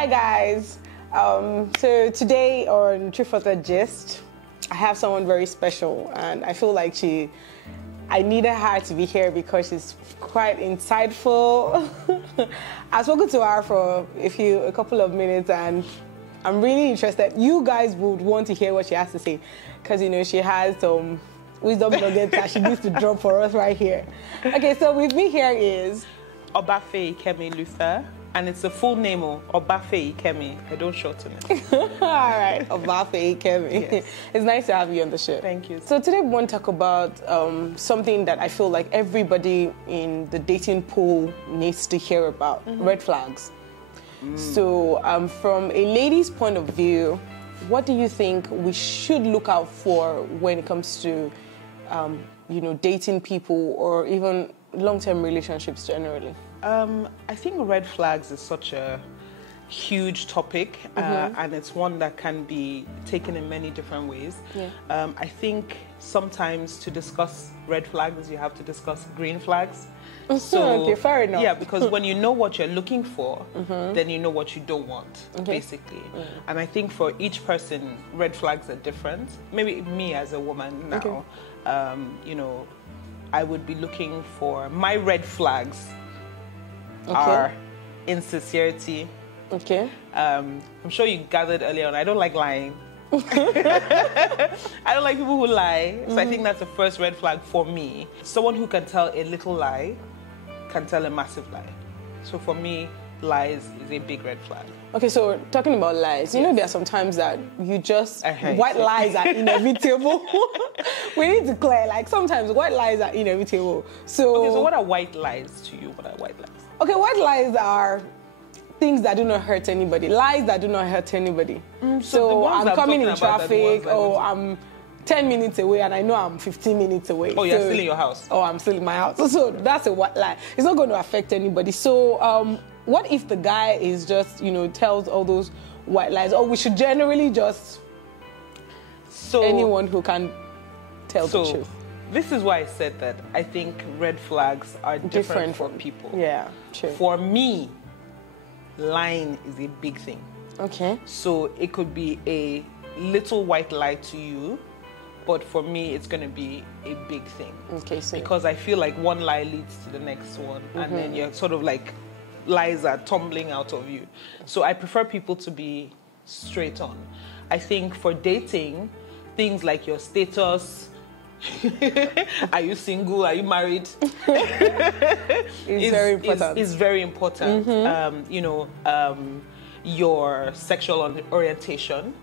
Hi guys. So today on Truth or the Gist, I have someone very special, and I feel like I needed her to be here because she's quite insightful. I've spoken to her for a couple of minutes, and I'm really interested. You guys would want to hear what she has to say, because she has some wisdom nuggets that she needs to drop for us right here. Okay, so with me here is Obafeyikemi Luther, and it's the full name of Obafeyikemi. I don't shorten it. All right, Obafeyikemi. Yes. It's nice to have you on the show. Thank you. So today we want to talk about something that I feel like everybody in the dating pool needs to hear about: red flags. So from a lady's point of view, what do you think we should look out for when it comes to dating people or even long-term relationships generally? I think red flags is such a huge topic, and it's one that can be taken in many different ways. Yeah. I think sometimes to discuss red flags, you have to discuss green flags. So, okay, fair enough. Yeah, because when you know what you're looking for, then you know what you don't want, basically. And I think for each person, red flags are different. Maybe me as a woman now, I would be looking for my red flags are insincerity. Okay. I'm sure you gathered earlier on, I don't like lying. I don't like people who lie. So I think that's the first red flag for me. Someone who can tell a little lie can tell a massive lie. So for me, lies is a big red flag. Okay, so talking about lies, you know there are some times that you just, white lies are inevitable. We need to clear, like sometimes white lies are inevitable. So what are white lies to you? What are white lies? Okay, white lies are things that do not hurt anybody, lies that do not hurt anybody. So I'm coming in traffic, I'm 10 minutes away and I know I'm 15 minutes away. Oh, you're still in your house? Oh, I'm still in my house. So that's a white lie. It's not going to affect anybody. So what if the guy is just, tells all those white lies? Or we should generally just anyone who can tell the truth. This is why I said that I think red flags are different for people. Yeah, true. For me, lying is a big thing. Okay. So it could be a little white lie to you, but for me, it's going to be a big thing. Okay, so because I feel like one lie leads to the next one, and then you're sort of like lies are tumbling out of you. So I prefer people to be straight on. I think for dating, things like your status, are you single? Are you married? It's very important. Is very important. Your sexual orientation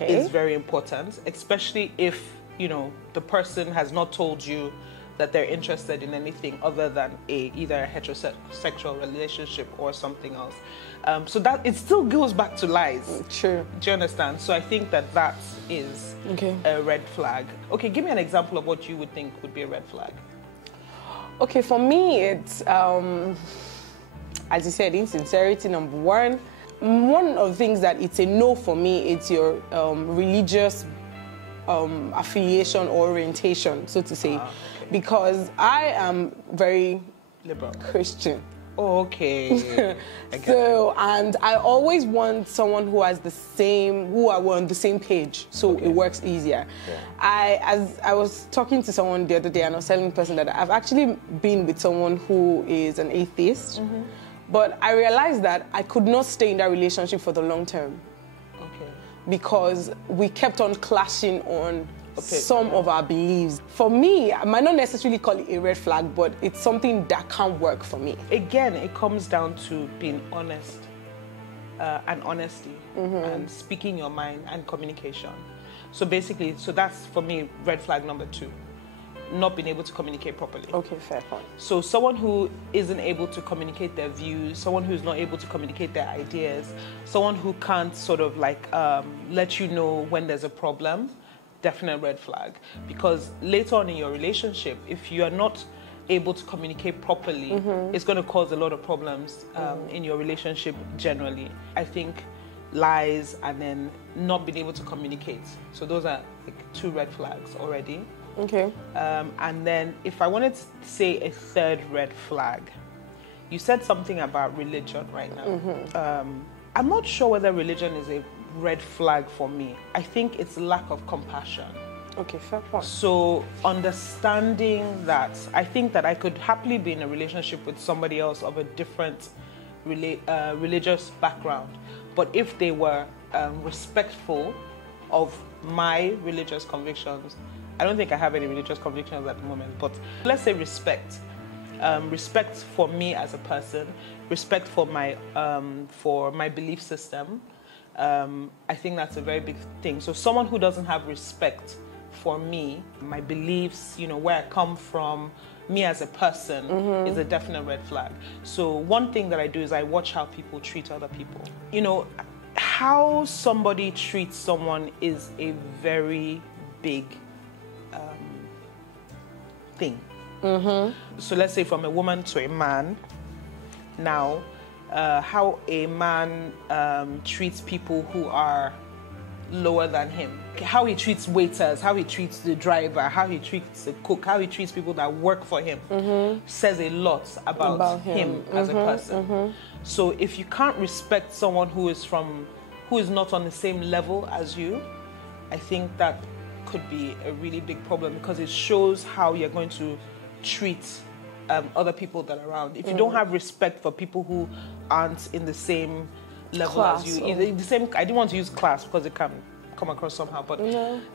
is very important, especially if the person has not told you that they're interested in anything other than either a heterosexual relationship or something else. So that it still goes back to lies. True. Do you understand? So I think that is a red flag. Okay, give me an example of what you would think would be a red flag. Okay, for me, it's, as you said, insincerity, number one. One of the things that it's a no for me, it's your religious affiliation or orientation, so to say. Because I am very liberal Christian. Oh, okay. And I always want someone who are on the same page, so it works easier. Yeah. I was talking to someone the other day, and I was telling the person that I've actually been with someone who is an atheist, but I realized that I could not stay in that relationship for the long term. Okay. Because we kept on clashing on some of our beliefs. For me, I might not necessarily call it a red flag, but it's something that can't work for me. Again, it comes down to being honest and honesty and speaking your mind and communication. So basically, that's for me red flag number 2. Not being able to communicate properly. Okay, fair point. So someone who isn't able to communicate their views, someone who's not able to communicate their ideas, someone who can't sort of like let you know when there's a problem, definite red flag. Because later on in your relationship, if you are not able to communicate properly, it's going to cause a lot of problems in your relationship generally. I think lies and then not being able to communicate. So those are like 2 red flags already. Okay. And then if I wanted to say a third red flag, you said something about religion right now. I'm not sure whether religion is a red flag for me. I think it's lack of compassion. Okay, fair point. So understanding that, I think that I could happily be in a relationship with somebody else of a different religious background. But if they were respectful of my religious convictions, I don't think I have any religious convictions at the moment, but let's say respect. Respect for me as a person, respect for my belief system. I think that's a very big thing. So someone who doesn't have respect for me, my beliefs, where I come from, me as a person, is a definite red flag. So one thing that I do is I watch how people treat other people. How somebody treats someone is a very big thing. So let's say from a woman to a man, now, how a man treats people who are lower than him, how he treats waiters, how he treats the driver, how he treats the cook, how he treats people that work for him, says a lot about him as a person. So if you can't respect someone who is not on the same level as you, I think that could be a really big problem, because it shows how you're going to treat other people that are around. If you don't have respect for people who aren't in the same level Class, as you, the same. I didn't want to use class because it can come across somehow, but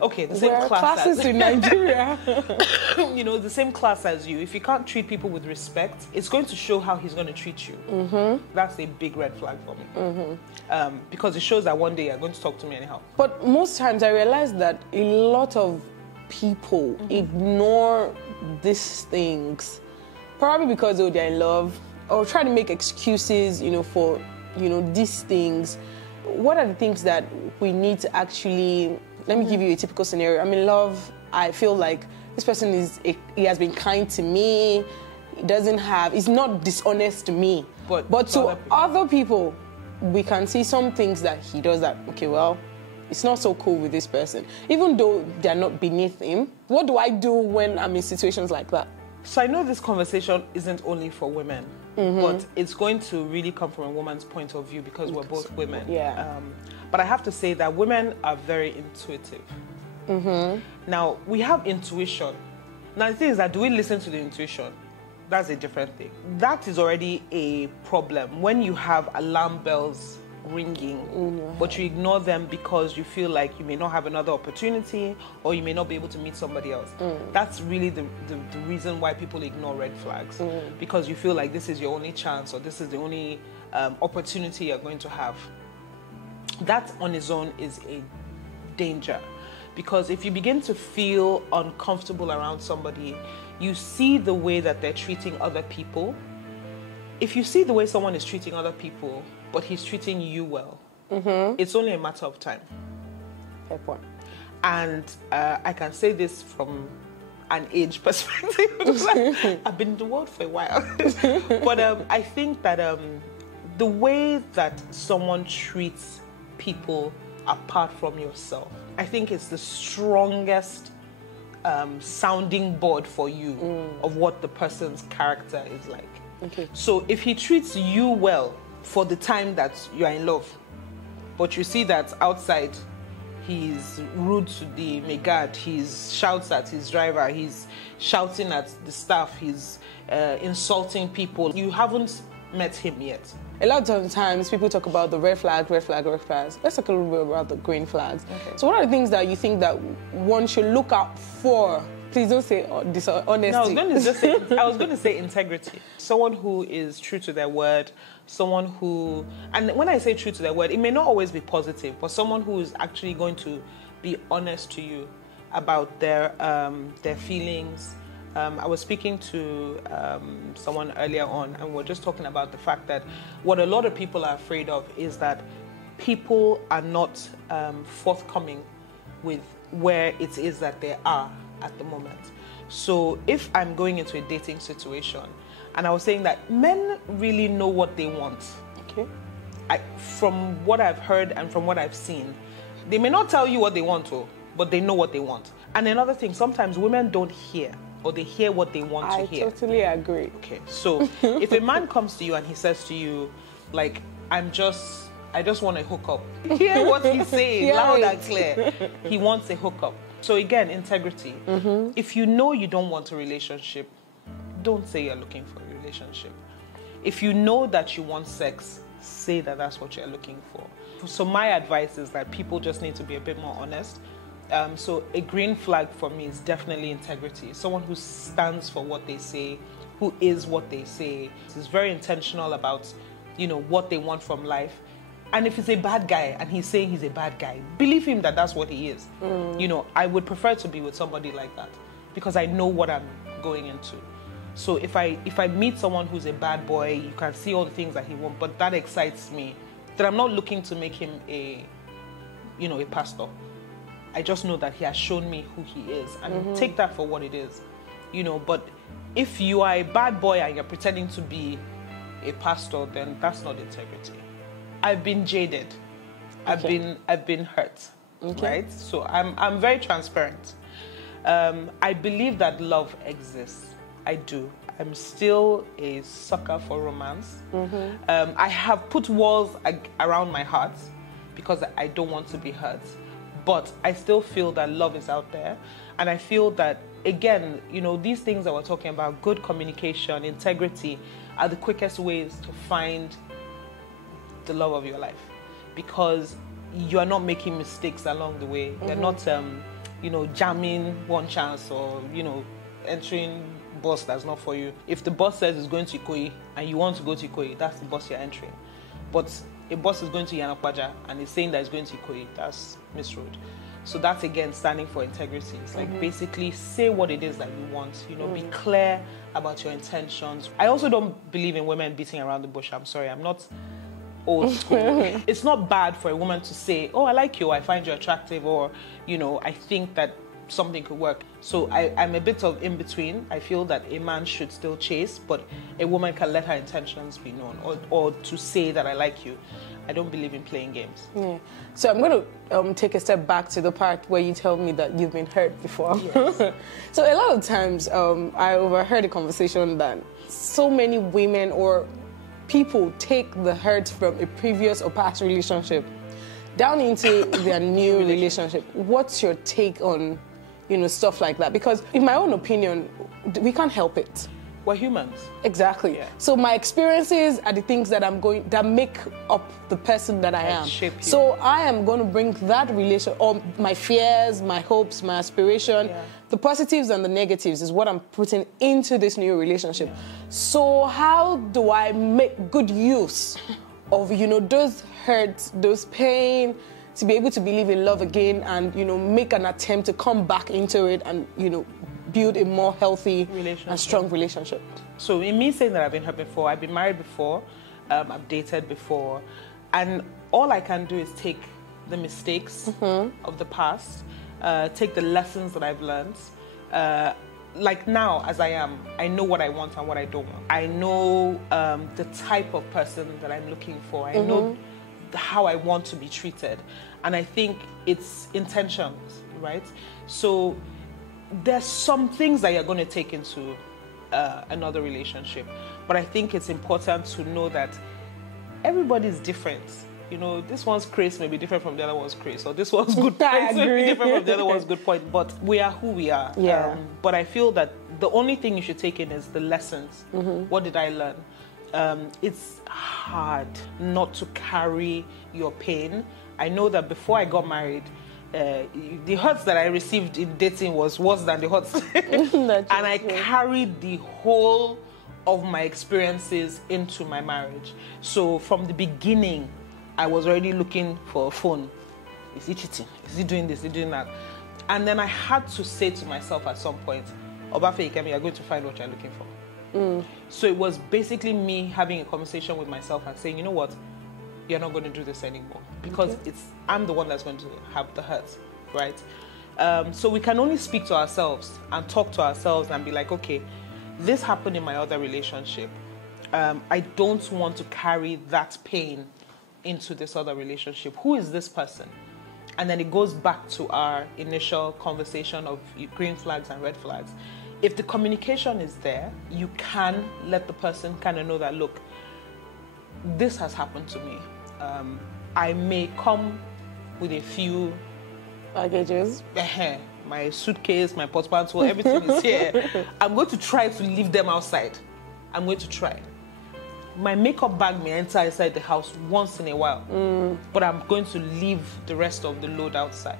okay, the same class classes in Nigeria. The same class as you. If you can't treat people with respect, it's going to show how he's going to treat you. That's a big red flag for me, because it shows that one day you're going to talk to me anyhow. But most times I realize that a lot of people ignore these things, probably because they're in love, or try to make excuses, for these things. What are the things that we need to actually, let me give you a typical scenario. I'm in love. I feel like this person he has been kind to me. He's not dishonest to me. But to other people, we can see some things that he does that, okay, well, it's not so cool with this person. Even though they're not beneath him, what do I do when I'm in situations like that? So I know this conversation isn't only for women, but it's going to really come from a woman's point of view, because we're both women. Yeah. But I have to say that women are very intuitive. Now, we have intuition. Now, the thing is that, do we listen to the intuition? That's a different thing. That is already a problem. When you have alarm bells ringing, but you ignore them because you feel like you may not have another opportunity, or you may not be able to meet somebody else. That's really the reason why people ignore red flags, because you feel like this is your only chance, or this is the only opportunity you're going to have. That on its own is a danger, because if you begin to feel uncomfortable around somebody, you see the way that they're treating other people. If you see the way someone is treating other people, but he's treating you well, it's only a matter of time. Fair point. And I can say this from an age perspective. I've been in the world for a while. But I think that the way that someone treats people apart from yourself, I think it's the strongest sounding board for you of what the person's character is like. Okay. So if he treats you well for the time that you are in love, but you see that outside he's rude to the megad, he shouts at his driver, he's shouting at the staff, he's insulting people, you haven't met him yet. A lot of times people talk about the red flags. Let's talk a little bit about the green flags. Okay. So what are the things that you think that one should look out for? Please don't say dishonesty. No, I was going to say integrity. Someone who is true to their word, someone who, and when I say true to their word, it may not always be positive, but someone who is actually going to be honest to you about their feelings. I was speaking to someone earlier on, and we're just talking about the fact that what a lot of people are afraid of is that people are not forthcoming with where it is that they are at the moment. So if I'm going into a dating situation, and I was saying that men really know what they want. Okay. From what I've heard and from what I've seen, they may not tell you what they want to, but they know what they want. And another thing, sometimes women don't hear, or they hear what they want to hear. I totally agree. Okay, so if a man comes to you and he says to you, like, I'm just I just want a hookup. Hear what he's saying, loud and clear. He wants a hookup. So again, integrity. If you know you don't want a relationship, don't say you're looking for a relationship. If you know that you want sex, say that that's what you're looking for. So my advice is that people just need to be a bit more honest. So a green flag for me is definitely integrity. Someone who stands for what they say, who is what they say, is very intentional about, you know, what they want from life. And if he's a bad guy and he's saying he's a bad guy, believe him that that's what he is. You know, I would prefer to be with somebody like that because I know what I'm going into. So if I meet someone who's a bad boy, you can see all the things that he wants, but that excites me, that I'm not looking to make him a pastor. I just know that he has shown me who he is, and take that for what it is, you know. But if you are a bad boy and you're pretending to be a pastor, then that's not integrity. I've been jaded. Okay. I've been hurt, right? So I'm very transparent. I believe that love exists. I do. I'm still a sucker for romance. I have put walls around my heart because I don't want to be hurt. But I still feel that love is out there. And I feel that, again, you know, these things that we're talking about, good communication, integrity, are the quickest ways to find the love of your life. Because you are not making mistakes along the way. You're not, jamming one chance or, entering bus that's not for you. If the bus says it's going to Ikoyi and you want to go to Ikoyi, that's the bus you're entering. But a bus is going to Yanakwaja and it's saying that it's going to Ikoyi, that's Miss Road. So that's, again, standing for integrity. It's like basically say what it is that you want, be clear about your intentions. I also don't believe in women beating around the bush. I'm sorry, I'm not old school. It's not bad for a woman to say, oh, I like you, I find you attractive, or, I think that something could work. So I'm a bit of in between. I feel that a man should still chase, but a woman can let her intentions be known, or to say that I like you. I don't believe in playing games. Yeah. So I'm going to take a step back to the part where you tell me that you've been hurt before. Yes. So a lot of times I overheard a conversation that so many women or people take the hurt from a previous or past relationship down into their new relationship. What's your take on, stuff like that? Because in my own opinion, we can't help it. We're humans. Exactly. Yeah. So my experiences are the things that make up the person that I am. Shape you. So I am going to bring that relation, or my fears, my hopes, my aspiration, the positives and the negatives is what I'm putting into this new relationship. Yeah. So how do I make good use of, those hurts, those pain, to be able to believe in love again and, make an attempt to come back into it and, build a more healthy and strong relationship? So in me saying that I've been hurt before, I've been married before, I've dated before, and all I can do is take the mistakes of the past, take the lessons that I've learned. Like now, as I am, I know what I want and what I don't want. I know the type of person that I'm looking for. I know how I want to be treated. And I think it's intentions, right? So there's some things that you're going to take into another relationship. But I think it's important to know that everybody's different. This one's craze may be different from the other one's craze, or this one's good point may be different from the other one's good point. But we are who we are. Yeah. But I feel that the only thing you should take in is the lessons. What did I learn? It's hard not to carry your pain. I know that before I got married, the hurts that I received in dating was worse than the hurts. And I carried the whole of my experiences into my marriage. So from the beginning, I was already looking for a phone. Is he cheating? Is he doing this? Is he doing that? And then I had to say to myself at some point, Obafeyikemi, you're going to find what you're looking for. So it was basically me having a conversation with myself and saying, you know what? You're not going to do this anymore, because I'm the one that's going to have the hurt, right? So we can only speak to ourselves and talk to ourselves and be like, okay, this happened in my other relationship. I don't want to carry that pain into this other relationship. Who is this person? And then it goes back to our initial conversation of green flags and red flags. If the communication is there, you can let the person kind of know that, look, this has happened to me. I may come with a few baggages. My suitcase, my portmanteau, everything is here. I'm going to try to leave them outside. I'm going to try. My makeup bag may enter inside the house once in a while, but I'm going to leave the rest of the load outside.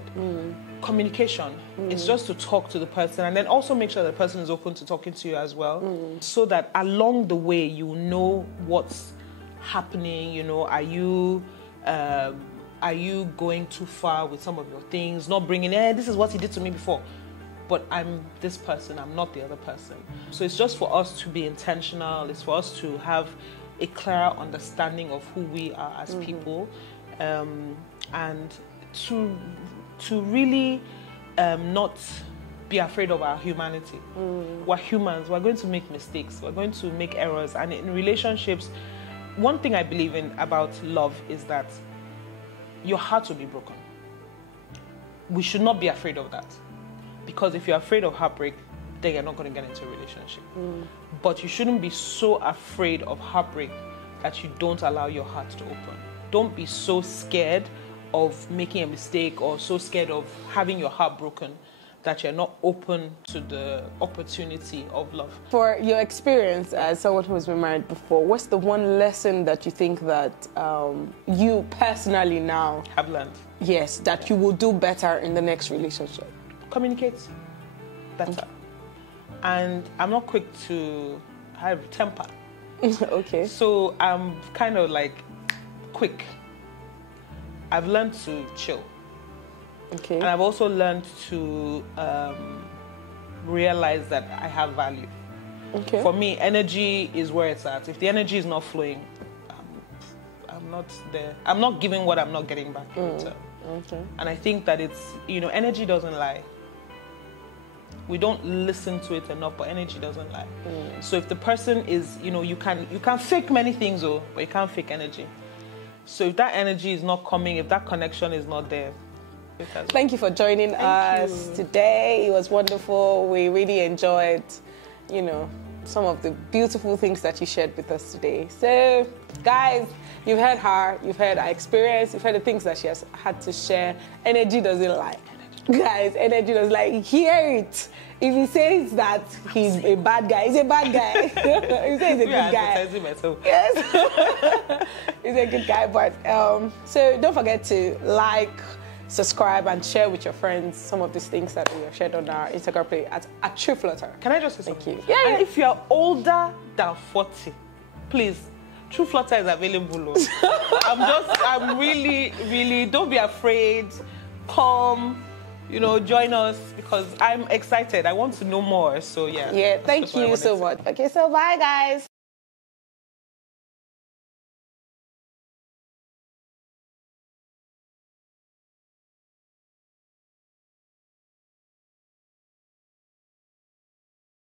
Communication. It's just to talk to the person, and then also make sure the person is open to talking to you as well, so that along the way you know what's happening. You know, are you going too far with some of your things? Not bringing, this is what he did to me before. But I'm this person, I'm not the other person. So it's just for us to be intentional. It's for us to have a clearer understanding of who we are as people, and to really not be afraid of our humanity. We're humans, we're going to make mistakes, we're going to make errors. And in relationships, one thing I believe in about love is that your heart will be broken. We should not be afraid of that. Because if you're afraid of heartbreak, then you're not going to get into a relationship. But you shouldn't be so afraid of heartbreak that you don't allow your heart to open. Don't be so scared of making a mistake or so scared of having your heart broken that you're not open to the opportunity of love. For your experience as someone who's been married before, what's the one lesson that you think that you personally now have learned? Yes, that you will do better in the next relationship. Communicate better. And I'm not quick to have temper. Okay. So I'm kind of like quick. I've learned to chill. Okay. And I've also learned to realize that I have value. Okay. For me, energy is where it's at. If the energy is not flowing, I'm not there. I'm not giving what I'm not getting back in return. Okay. And I think that it's, energy doesn't lie. We don't listen to it enough, but energy doesn't lie. So if the person is, you can fake many things, but you can't fake energy. So if that energy is not coming, if that connection is not there, thank you for joining us today. It was wonderful. We really enjoyed, some of the beautiful things that you shared with us today. So, guys, you've heard her, you've heard our experience, you've heard the things that she has had to share. Energy doesn't lie. Guys, energy doesn't lie. Hear it. If he says that he's a bad guy, he's a bad guy. If he says he's a good guy. Yes. He's a good guy. But so don't forget to like, subscribe, and share with your friends some of these things that we have shared on our Instagram page at True Flutter. Can I just say something? Thank you. Yeah. And if you're older than 40, please, True Flutter is available. I'm really, don't be afraid. Come, join us, because I'm excited. I want to know more. So yeah. Yeah, thank you so much. Okay, so bye, guys.